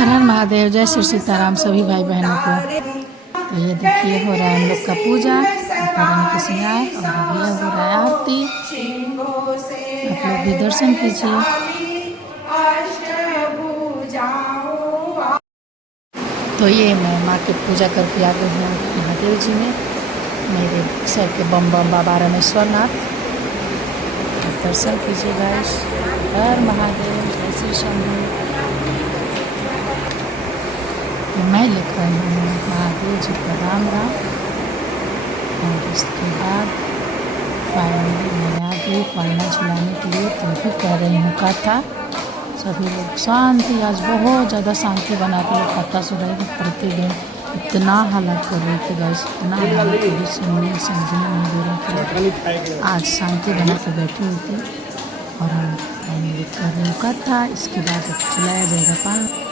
हर हर महादेव, जय श्री सीताराम सभी भाई बहनों को। तो ये देखिए हो रहा है हम लोग का पूजा, माता रानी के श्रृंगार, और अभी हो रहा है आरती। आप लोग भी दर्शन कीजिए। तो ये मैं माँ की पूजा करके आ गई हूँ महादेव जी में, मेरे सर के बम बम बाबा रामेश्वरनाथ। दर्शन कीजिए गाइस। हर महादेव, जय श्री शंभू। मैं लिख रही हूँ महादेव जी का राम राम। और इसके बाद फाइनली मैं आ गई पालना झुलाने के लिए। तो भी कह रही हूँ कथा, सभी लोग शांति, आज बहुत ज़्यादा शांति बना के लोग कथा सुन रहे थे। प्रतिदिन इतना हालत कर रही थी गाइस, इतना हालत कभी सुनने समझने नहीं दे रही थी। आज शांति बना के बैठी हुई थी और हम फाइनली कर रही हूँ कथा। इसके बाद चलाया जाएगा पालना।